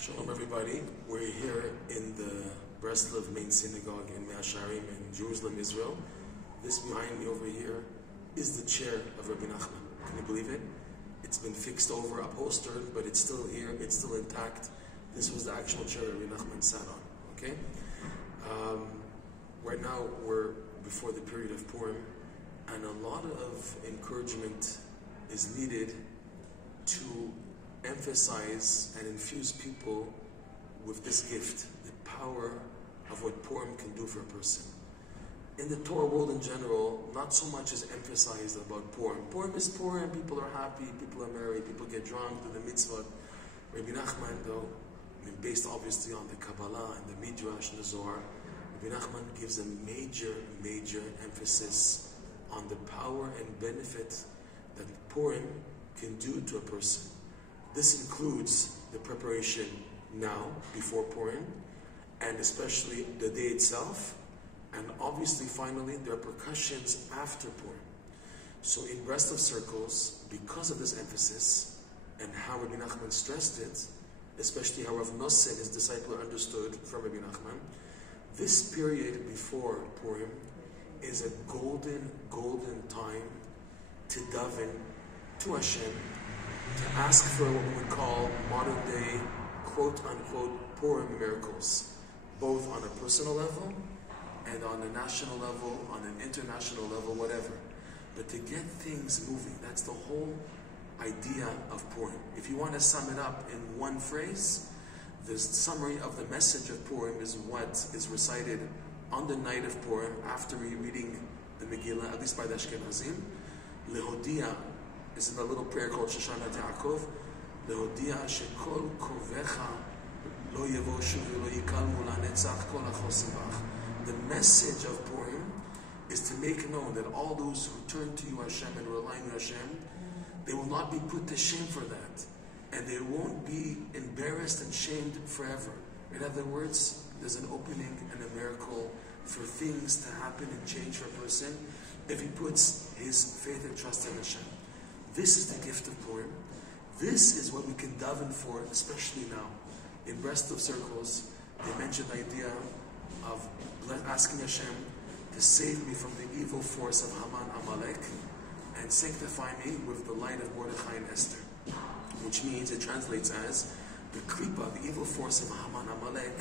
Shalom everybody. We're here in the restless main synagogue in Mea Shearim in Jerusalem, Israel. This behind me over here is the chair of Rabbi Nachman. Can you believe it? It's been fixed over, upholstered, but it's still here, it's still intact. This was the actual chair Rabbi Nachman sat on. Okay? Right now we're before the period of Purim, and a lot of encouragement is needed to emphasize and infuse people with this gift, the power of what Purim can do for a person. In the Torah world in general, not so much is emphasized about Purim. Purim is Purim, people are happy, people are merry, people get drunk, do the mitzvah. Rabbi Nachman, though, based obviously on the Kabbalah and the Midrash and the Zohar, Rabbi Nachman gives a major emphasis on the power and benefit that Purim can do to a person. This includes the preparation now, before Purim, and especially the day itself, and obviously, finally, the repercussions after Purim. So in restless circles, because of this emphasis, and how Rabbi Nachman stressed it, especially how Rav Nosson, his disciple, understood from Rabbi Nachman, this period before Purim is a golden time to daven to Hashem, to ask for what we would call modern day, quote-unquote, Purim miracles, both on a personal level and on a national level, on an international level, whatever. But to get things moving, that's the whole idea of Purim. If you want to sum it up in one phrase, the summary of the message of Purim is what is recited on the night of Purim after reading the Megillah, at least by the Ashkenazim. Lehodia is in a little prayer called Shoshana Te'akov. Lehodia shekol korvecha lo yevoshu v'lo yikalmu lanetzach kol hachosim bach. The message of Purim is to make known that all those who turn to you, Hashem, and rely on Hashem, they will not be put to shame for that, and they won't be embarrassed and shamed forever. In other words, there's an opening and a miracle for things to happen and change for a person if he puts his faith and trust in Hashem. This is the gift of Purim. This is what we can daven for, especially now. In restless circles, they mentioned the idea of asking Hashem to save me from the evil force of Haman Amalek and sanctify me with the light of Mordechai and Esther. Which means, it translates as, the klipa, the evil force of Haman Amalek,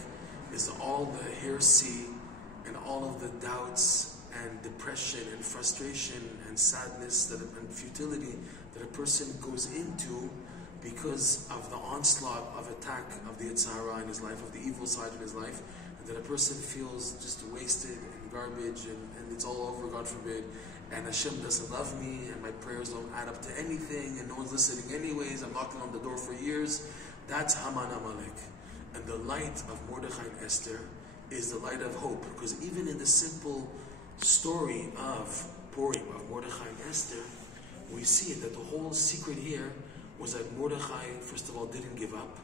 is all the heresy and all of the doubts and depression and frustration and sadness and futility that a person goes into because of the onslaught of attack of the Yetzer Hara in his life, of the evil side in his life, and that a person feels just wasted and garbage and it's all over, God forbid, and Hashem doesn't love me and my prayers don't add up to anything and no one's listening anyways, I'm knocking on the door for years. That's Haman Amalek. And the light of Mordechai and Esther is the light of hope, because even in the simple story of Purim, of Mordechai and Esther, we see that the whole secret here was that Mordechai, first of all, didn't give up.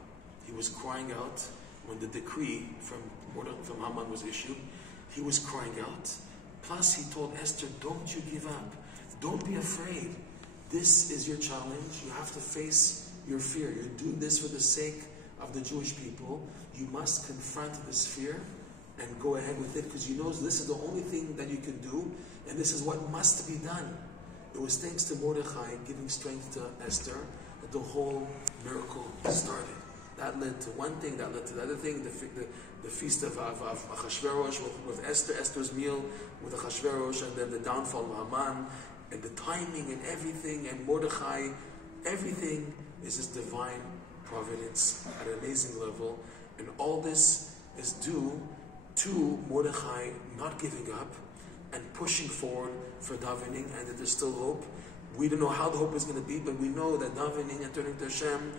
He was crying out when the decree from Haman was issued. He was crying out. Plus, he told Esther, don't you give up. Don't be afraid. This is your challenge. You have to face your fear. You're doing this for the sake of the Jewish people. You must confront this fear and go ahead with it, because you know this is the only thing that you can do, and this is what must be done. It was thanks to Mordechai giving strength to Esther that the whole miracle started. That led to one thing, that led to the other thing, the feast of Achashverosh with Esther, Esther's meal with Achashverosh, and then the downfall of Haman, and the timing and everything, and Mordechai, everything is this divine providence at an amazing level, and all this is due to Mordechai not giving up and pushing forward for davening, and that there's still hope. We don't know how the hope is going to be, but we know that davening and turning to Hashem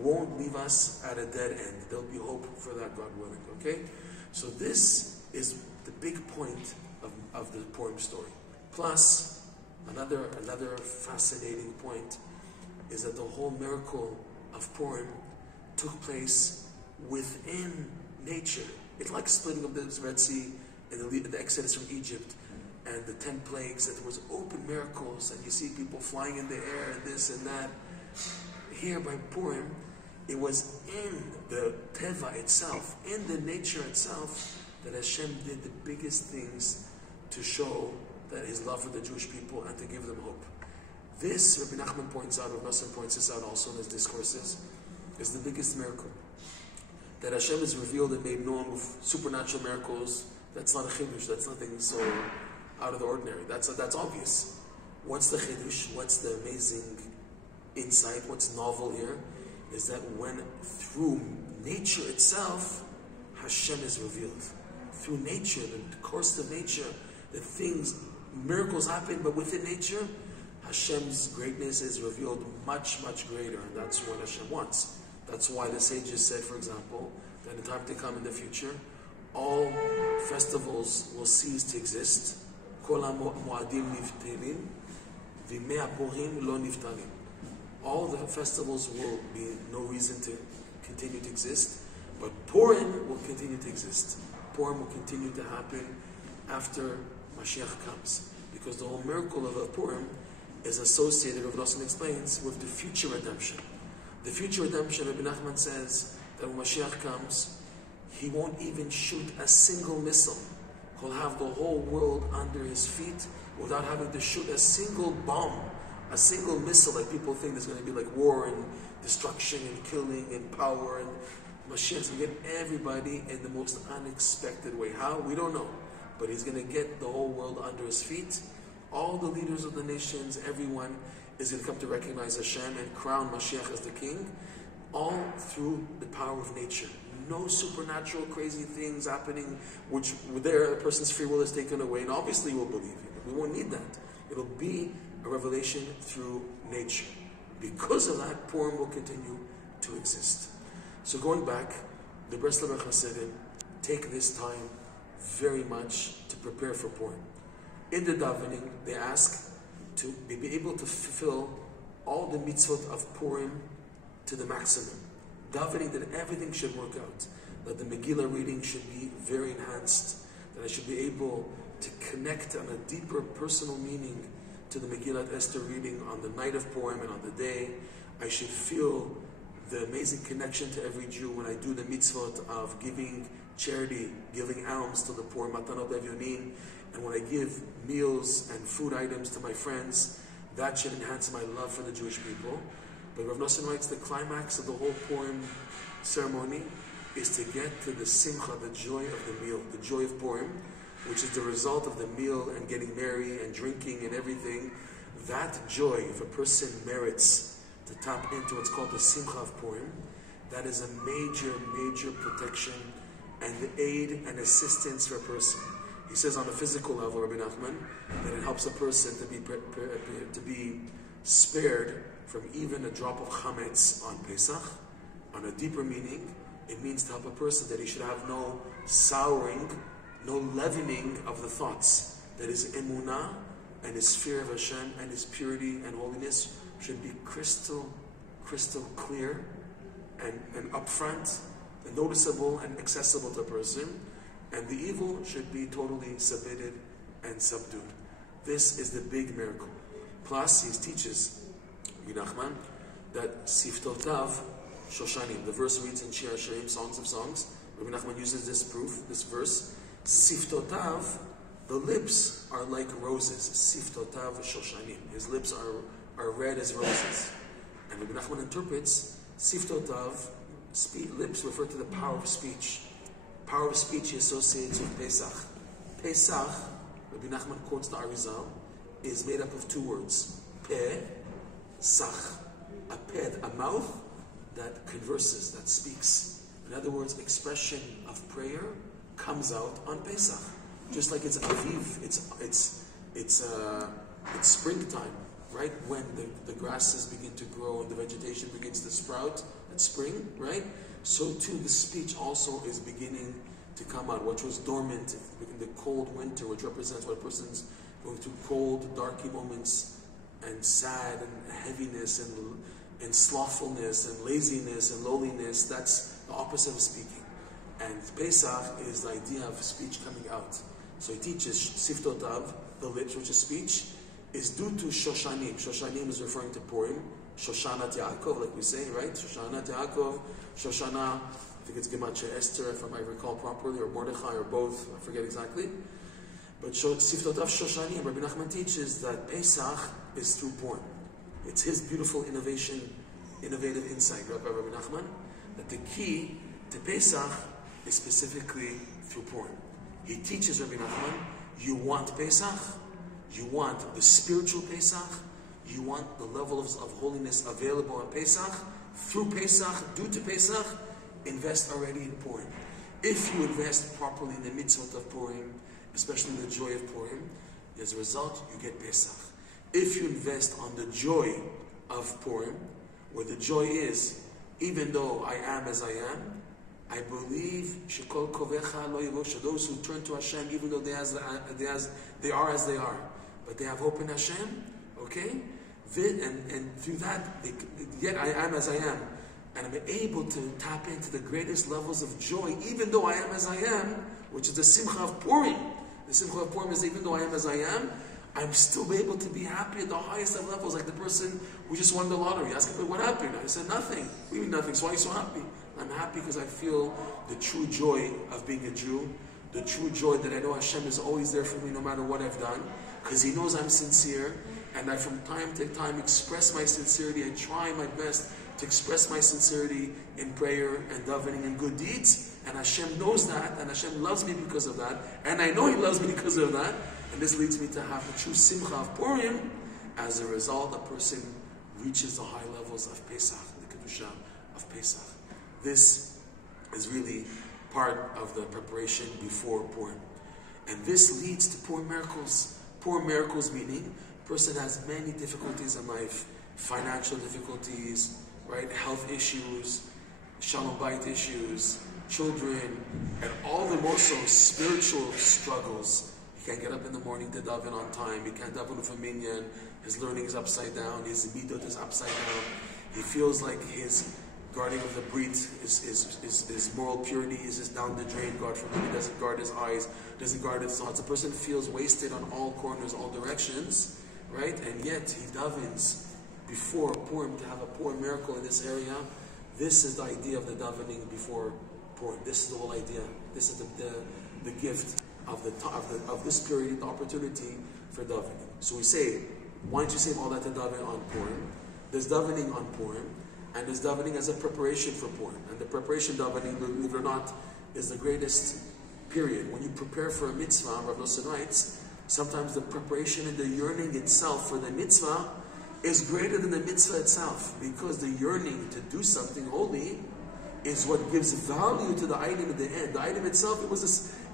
won't leave us at a dead end. There'll be hope for that, God willing. Okay? So this is the big point of the Purim story. Plus, another fascinating point is that the whole miracle of Purim took place within nature. It's like splitting of the Red Sea and the Exodus from Egypt and the 10 plagues, that there was open miracles and you see people flying in the air and this and that. Here by Purim, It was in the teva itself, in the nature itself, that Hashem did the biggest things to show that His love for the Jewish people and to give them hope. This, Rabbi Nachman points out, Rabbi Nosson points this out also in his discourses, is the biggest miracle. That Hashem is revealed and made known with supernatural miracles. That's not a chiddush. That's nothing so out of the ordinary. That's obvious. What's the chiddush? What's the amazing insight? What's novel here? Is that when through nature itself, Hashem is revealed. Through nature, the course of nature, the things, miracles happen, but within nature, Hashem's greatness is revealed much, much greater, and that's what Hashem wants. That's why the sages said, for example, that in time to come in the future, all festivals will cease to exist. Kol ha-mo'adim niftalin, v'mei ha-Purim lo niftalin. All the festivals will be no reason to continue to exist, but Purim will continue to exist. Purim will continue to happen after Mashiach comes, because the whole miracle of Purim is associated, Rav Nosson explains, with the future redemption. The future redemption, Rabbi Nachman says, that when Mashiach comes, He won't even shoot a single missile. He'll have the whole world under His feet without having to shoot a single bomb, a single missile. Like people think there's going to be like war and destruction and killing and power, and Mashiach's going to get everybody in the most unexpected way. How? We don't know. But He's going to get the whole world under His feet. All the leaders of the nations, everyone is going to come to recognize Hashem and crown Mashiach as the king, all through the power of nature. No supernatural crazy things happening, which there a person's free will is taken away, and obviously we'll believe it. We won't need that. It'll be a revelation through nature. Because of that, Purim will continue to exist. So going back, the Breslover Hasidim take this time very much to prepare for Purim. In the davening, they ask to be able to fulfill all the mitzvot of Purim to the maximum. Davening that everything should work out, that the Megillah reading should be very enhanced, that I should be able to connect on a deeper personal meaning to the Megillah Esther reading on the night of Purim and on the day. I should feel the amazing connection to every Jew when I do the mitzvot of giving charity, giving alms to the poor, matanot evyonin, and when I give meals and food items to my friends, that should enhance my love for the Jewish people. But Rav Nosson writes the climax of the whole Purim ceremony is to get to the simcha, the joy of the meal, the joy of Purim, which is the result of the meal and getting merry and drinking and everything. That joy, if a person merits to tap into what's called the simcha of Purim, that is a major, major protection and the aid and assistance for a person. He says on a physical level, Rabbi Nachman, that it helps a person to be spared from even a drop of chametz on Pesach. On a deeper meaning, it means to help a person that he should have no souring, no leavening of the thoughts. That his emunah and his fear of Hashem and his purity and holiness should be crystal clear and upfront, and noticeable and accessible to a person. And the evil should be totally submitted and subdued. This is the big miracle. Plus, he teaches, Rabbi Nachman, that Siftotav Shoshanim, the verse reads in Shir Hashirim, Songs of Songs. Rabbi Nachman uses this proof, this verse. Siftotav, the lips are like roses. Siftotav Shoshanim. His lips are red as roses. And Rabbi Nachman interprets Siftotav, lips refer to the power of speech. Power of speech he associates with Pesach. Pesach, Rabbi Nachman quotes the Arizal, is made up of two words. Peh, sach. A peh, a mouth that converses, that speaks. In other words, expression of prayer comes out on Pesach. Just like it's Aviv, it's springtime, right? When the grasses begin to grow and the vegetation begins to sprout at spring, right? So too the speech also is beginning to come out, which was dormant in the cold winter, which represents what a person's going through cold, darky moments, and sad, and heaviness, and slothfulness, and laziness, and lowliness. That's the opposite of speaking. And Pesach is the idea of speech coming out. So he teaches Siftotav, the lips, which is speech, is due to Shoshanim. Shoshanim is referring to Purim. Shoshana Yaakov, like we say, right? Shoshana Yaakov, Shoshana, I think it's Gematria Esther, if I might recall properly, or Mordechai, or both, I forget exactly. But Siftotav Shoshani, Rabbi Nachman teaches that Pesach is through Purim. It's his beautiful innovative insight, Rabbi Nachman, that the key to Pesach is specifically through Purim. He teaches Rabbi Nachman, you want Pesach, you want the spiritual Pesach, you want the level of holiness available in Pesach, through Pesach, due to Pesach, invest already in Purim. If you invest properly in the mitzvot of Purim, especially the joy of Purim, as a result, you get Pesach. If you invest on the joy of Purim, where the joy is, even though I am as I am, I believe shekol kovecha lo yivosha, those who turn to Hashem, even though they are as they are, but they have hope in Hashem, okay? And through that, yet I am as I am, and I'm able to tap into the greatest levels of joy, even though I am as I am, which is the simcha of Purim. The simcha of Purim is even though I am as I am, I'm still able to be happy at the highest of levels, like the person who just won the lottery. Asked me, what happened? I said, nothing. What do you mean nothing? So why are you so happy? I'm happy because I feel the true joy of being a Jew, the true joy that I know Hashem is always there for me no matter what I've done, because He knows I'm sincere, and I from time to time express my sincerity. I try my best to express my sincerity in prayer and davening and good deeds, and Hashem knows that, and Hashem loves me because of that, and I know He loves me because of that, and this leads me to have the true simcha of Purim. As a result, a person reaches the high levels of Pesach, the Kedusha of Pesach. This is really part of the preparation before Purim. And this leads to Purim miracles. Purim miracles meaning a person has many difficulties in life, financial difficulties, right, health issues, shalom bayit issues, children, and all the more so spiritual struggles. He can't get up in the morning to daven on time. He can't daven with a minyan. His learning is upside down. His midot is upside down. He feels like his guarding of the brit, his moral purity is just down the drain. God forbid, he doesn't guard his eyes, doesn't guard his thoughts. A person feels wasted on all corners, all directions, right? And yet he davens before Purim to have a Purim miracle in this area. This is the idea of the davening before Purim. This is the whole idea. This is the gift of this period, the opportunity for davening. So we say, why don't you save all that to daven on Purim? There's davening on Purim, and there's davening as a preparation for Purim. And the preparation davening, believe it or not, is the greatest period. When you prepare for a mitzvah, Rav Nosson writes, sometimes the preparation and the yearning itself for the mitzvah is greater than the mitzvah itself, because the yearning to do something holy is what gives value to the item at the end. The item itself, it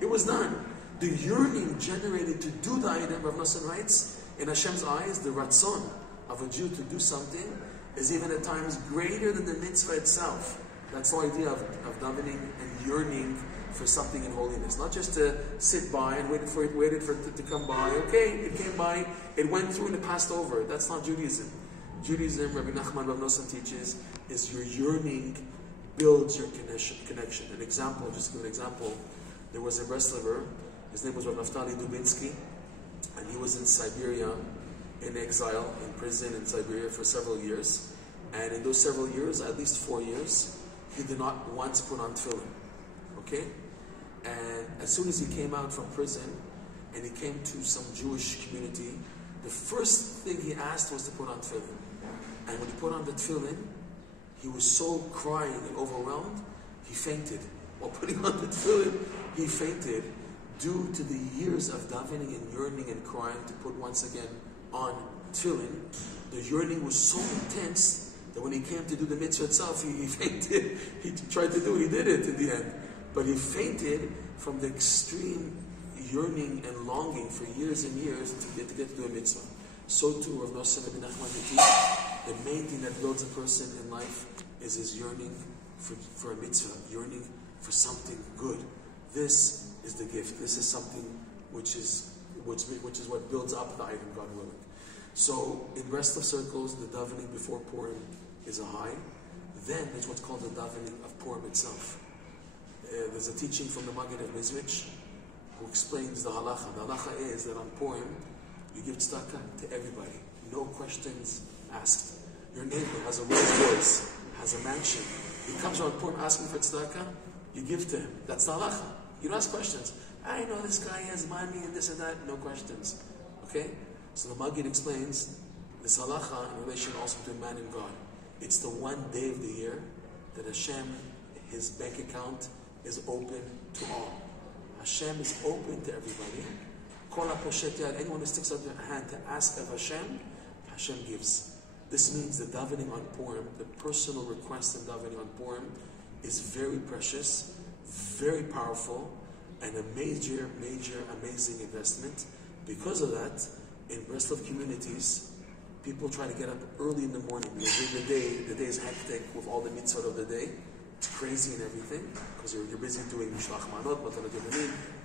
was none. The yearning generated to do the item, Rav Nosson writes, in Hashem's eyes, the ratzon of a Jew to do something is even at times greater than the mitzvah itself. That's the idea of davening and yearning for something in holiness. Not just to sit by and waited for it to come by. Okay, it came by, it went through and it passed over. That's not Judaism. Judaism, Rabbi Nachman Rav Nosson teaches, is your yearning builds your connection. An example, just to give an example, there was a wrestler, his name was Rav Naftali Dubinsky, and he was in Siberia, in exile, in prison in Siberia for several years. And in those several years, at least 4 years, he did not once put on tefillin. Okay? And as soon as he came out from prison, and he came to some Jewish community, the first thing he asked was to put on tefillin. And when he put on the tefillin, he was so crying and overwhelmed, he fainted. While putting on the tefillin, he fainted due to the years of davening and yearning and crying to put once again on tefillin. The yearning was so intense that when he came to do the mitzvah itself, he fainted. He tried to do it, he did it in the end. But he fainted from the extreme yearning and longing for years and years to get to do a mitzvah. So too, Rav Nosson Rabbi Nachman, the main thing that builds a person in life is his yearning for a mitzvah, yearning for something good. This is the gift. This is something which is what builds up the item, God willing. So in restless circles, the davening before Purim is a high. Then there's what's called the davening of Purim itself. There's a teaching from the Maggid of Mizrich who explains the halacha. The halacha is that on Purim, you give tzedakah to everybody. No questions asked. Your neighbor has a Rolls Royce, has a mansion. He comes around Purim asking for tzedakah, you give to him. That's the halacha. You don't ask questions. I know this guy has money and this and that. No questions. Okay? So the Maggid explains this halacha in relation also to man and God. It's the one day of the year that Hashem, his bank account is open to all. Hashem is open to everybody. Anyone who sticks out their hand to ask of Hashem, Hashem gives. This means the davening on Purim, the personal request in davening on Purim, is very precious, very powerful, and a major, amazing investment. Because of that, in restless communities, people try to get up early in the morning. Because the day is hectic with all the mitzvot of the day. It's crazy and everything, because you're busy doing mishlach manot,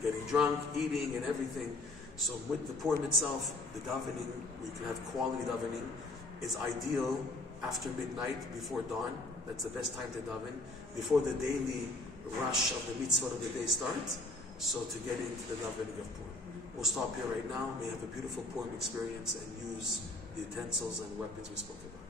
getting drunk, eating, and everything. So with the Purim itself, the davening, we can have quality davening, is ideal after midnight, before dawn. That's the best time to daven, before the daily rush of the mitzvot of the day starts. So to get into the davening of Purim. We'll stop here right now. May have a beautiful Purim experience and use the utensils and weapons we spoke about.